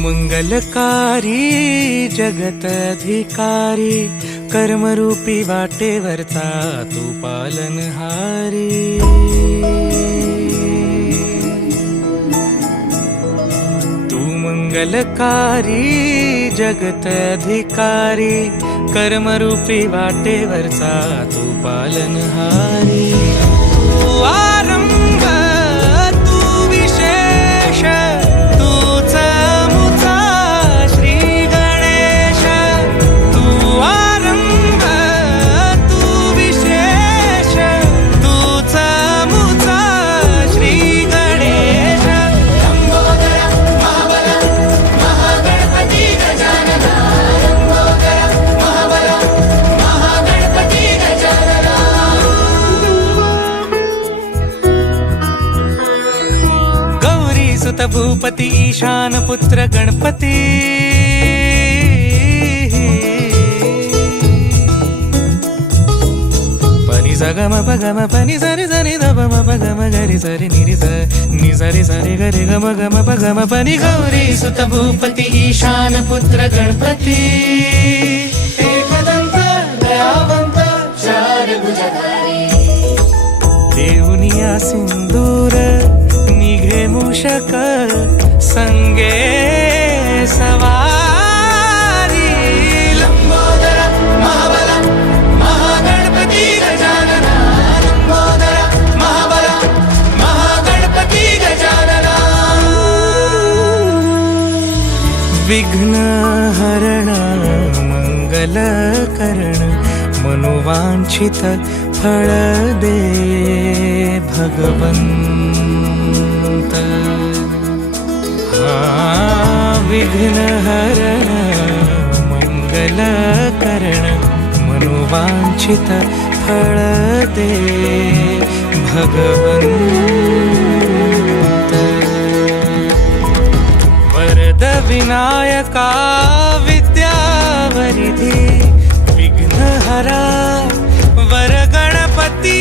मंगलकारी जगत अधिकारी, कर्मरूपी वाटेवरचा तू पालनहारी। तू मंगलकारी जगत अधिकारी, कर्मरूपी वाटेवरचा तू पालनहारी। तू आरंभ तू विशेष, तूच मुचा श्री गणेश। तू आरंभ तू विशेष, तूच मुचा श्री गणेश। लंबोदर महाबल महागणपती गजानना, लंबोदर महाबल महागणपती गजानना। गौरी सुत भूपती ईशान पुत्र गणपती, पनी सगम पगम पनी सरि सरि ध म पगम गरि सरि निरि स नि सरि सरि गरि गम गम पगम पनी। गौरी सुत भूपती ईशान पुत्र गणपती, एकदंत दयावंत चार भुजधारी। देऊनिया सिंदूर निघे मूषक, संगे सवारी। लंबोदर महाबल महागणपती गजानना, लंबोदर महाबल महागणपती गजानना। विघ्न हरण मंगल करण, मनोवांछित फळ दे भगवंत। विघ्न हरण मंगल करण, मनोवांछित फळ दे भगवंत। वरद विनायका विद्यावरिधी, विघ्नहरा वर गणपती।